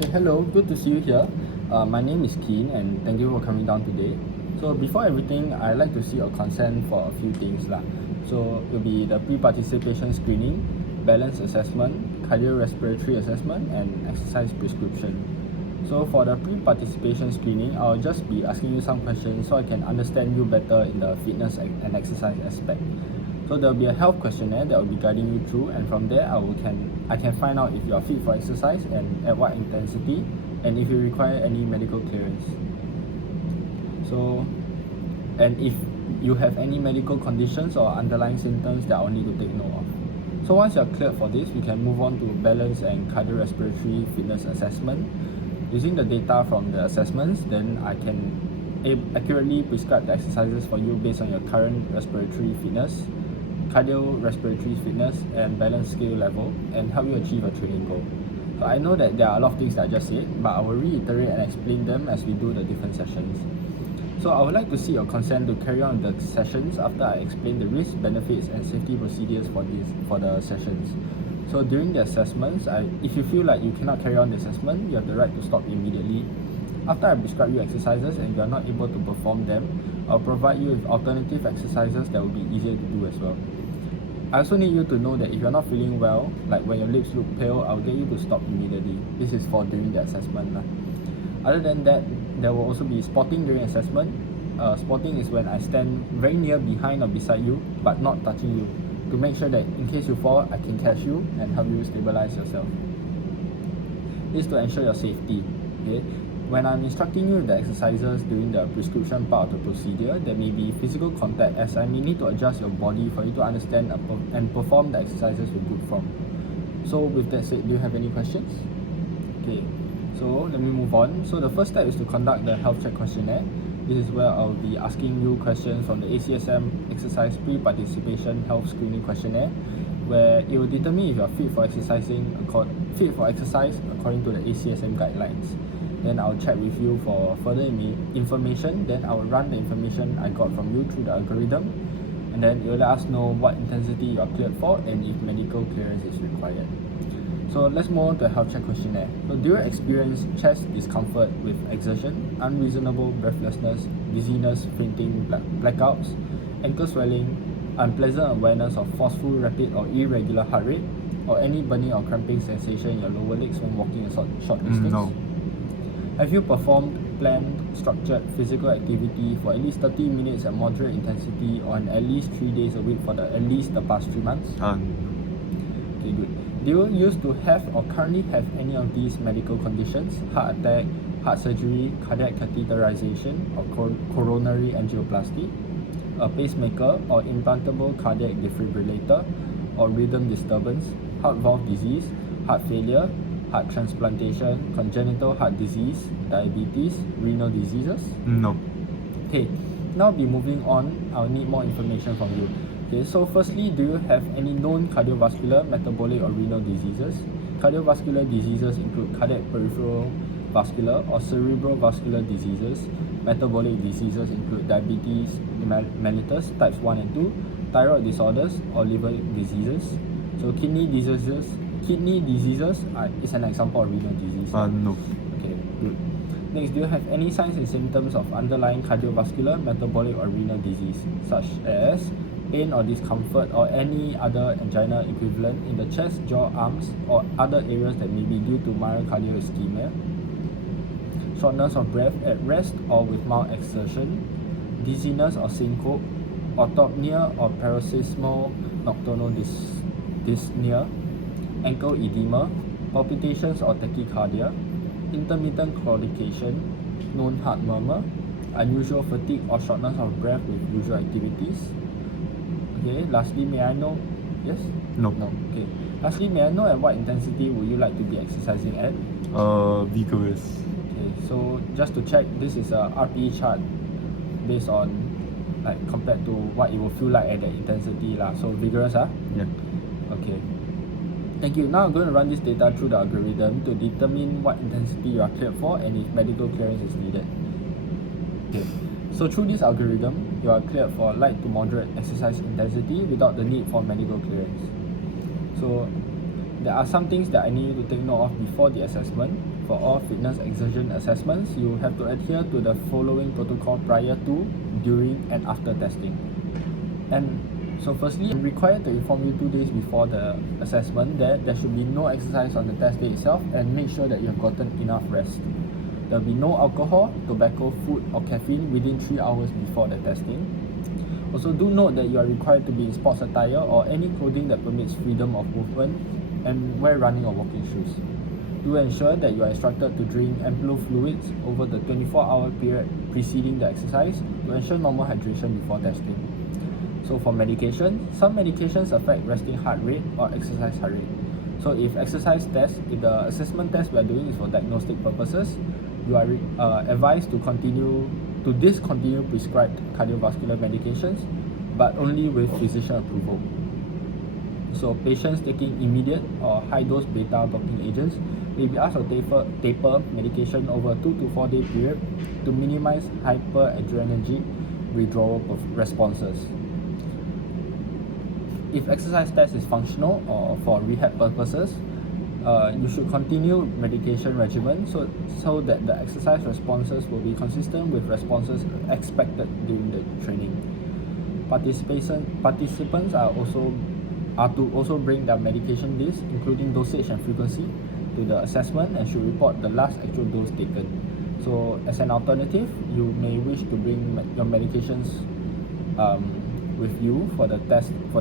Okay, hello, good to see you here. My name is Keen and thank you for coming down today. So before everything, I'd like to see your consent for a few things lah. So it will be the pre-participation screening, balance assessment, cardiorespiratory assessment and exercise prescription. So for the pre-participation screening, I'll just be asking you some questions so I can understand you better in the fitness and exercise aspect. So there will be a health questionnaire that will be guiding you through, and from there I can find out if you are fit for exercise and at what intensity, and if you require any medical clearance. So, and if you have any medical conditions or underlying symptoms that I'll need to take note of. So once you're cleared for this, we can move on to balance and cardiorespiratory fitness assessment. Using the data from the assessments, then I can accurately prescribe the exercises for you based on your current respiratory fitness, cardiorespiratory fitness and balance skill level, and help you achieve a training goal. So I know that there are a lot of things that I just said, but I will reiterate and explain them as we do the different sessions. So I would like to see your consent to carry on the sessions after I explain the risks, benefits and safety procedures for the sessions. So during the assessments, if you feel like you cannot carry on the assessment, you have the right to stop immediately. After I prescribe you exercises and you are not able to perform them, I'll provide you with alternative exercises that will be easier to do as well. I also need you to know that if you're not feeling well, like when your lips look pale, I'll get you to stop immediately. This is for during the assessment. Other than that, there will also be spotting during assessment. Spotting is when I stand very near behind or beside you, but not touching you, to make sure that in case you fall, I can catch you and help you stabilize yourself. This is to ensure your safety. Okay? When I'm instructing you the exercises during the prescription part of the procedure, there may be physical contact as I may need to adjust your body for you to understand and perform the exercises with good form. So with that said, do you have any questions? Okay, so let me move on. So the first step is to conduct the health check questionnaire. This is where I'll be asking you questions from the ACSM exercise pre-participation health screening questionnaire, where it will determine if you are fit for exercise according to the ACSM guidelines. Then I'll chat with you for further information. Then I'll run the information I got from you through the algorithm, and then it will let us know what intensity you are cleared for and if medical clearance is required. So let's move on to the health check questionnaire. So do you experience chest discomfort with exertion, unreasonable breathlessness, dizziness, fainting, blackouts, ankle swelling, unpleasant awareness of forceful, rapid or irregular heart rate, or any burning or cramping sensation in your lower legs when walking a short distance? No. Have you performed planned, structured physical activity for at least 30 minutes at moderate intensity on at least 3 days a week for at least the past 3 months? Okay, good. Do you used to have or currently have any of these medical conditions? Heart attack, heart surgery, cardiac catheterization or coronary angioplasty, a pacemaker or implantable cardiac defibrillator or rhythm disturbance, heart valve disease, heart failure, heart transplantation, congenital heart disease, diabetes, renal diseases? No. Okay, now be moving on. I'll need more information from you. Okay, so firstly, do you have any known cardiovascular, metabolic or renal diseases? Cardiovascular diseases include cardiac peripheral vascular or cerebrovascular diseases. Metabolic diseases include diabetes mellitus types 1 and 2, thyroid disorders or liver diseases. So kidney diseases is an example of renal disease. No. Okay, good. Next, do you have any signs and symptoms of underlying cardiovascular, metabolic or renal disease, such as pain or discomfort or any other angina equivalent in the chest, jaw, arms or other areas that may be due to myocardial ischemia, shortness of breath at rest or with mild exertion, dizziness or syncope, orthopnea or paroxysmal nocturnal dyspnea, ankle edema, palpitations or tachycardia, intermittent claudication, known heart murmur, unusual fatigue or shortness of breath with usual activities. Okay, lastly, may I know? Yes? No. Okay. Lastly, may I know at what intensity would you like to be exercising at? Vigorous. Okay, so just to check, this is a RPE chart based on like compared to what it will feel like at that intensity lah. So vigorous, Yeah. Okay. Thank you. Now I'm going to run this data through the algorithm to determine what intensity you are cleared for and if medical clearance is needed. Okay. So through this algorithm, you are cleared for light to moderate exercise intensity without the need for medical clearance. So There are some things that I need you to take note of before the assessment. For all fitness exertion assessments, you have to adhere to the following protocol prior to, during, and after testing. And so firstly, I'm required to inform you 2 days before the assessment that there should be no exercise on the test day itself, and make sure that you have gotten enough rest. There will be no alcohol, tobacco, food, or caffeine within 3 hours before the testing. Also, do note that you are required to be in sports attire or any clothing that permits freedom of movement, and wear running or walking shoes. Do ensure that you are instructed to drink ample fluids over the 24-hour period preceding the exercise to ensure normal hydration before testing. So for medication, some medications affect resting heart rate or exercise heart rate. So if the assessment test we are doing is for diagnostic purposes, you are advised to discontinue prescribed cardiovascular medications, but only with physician approval. So patients taking immediate or high-dose beta-blocking agents may be asked to taper medication over a 2 to 4 day period to minimize hyperadrenergic withdrawal responses. If exercise test is functional or for rehab purposes, you should continue medication regimen so that the exercise responses will be consistent with responses expected during the training. Participants are to also bring their medication list, including dosage and frequency, to the assessment and should report the last actual dose taken. So as an alternative, you may wish to bring your medications with you for the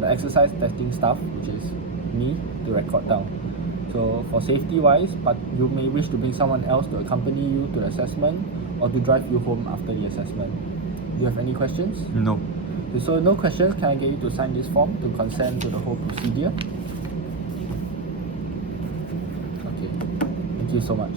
exercise testing staff, which is me, to record down. So for safety wise, but you may wish to bring someone else to accompany you to the assessment or to drive you home after the assessment. Do you have any questions? No. Okay, so no questions. Can I get you to sign this form to consent to the whole procedure? Okay, thank you so much.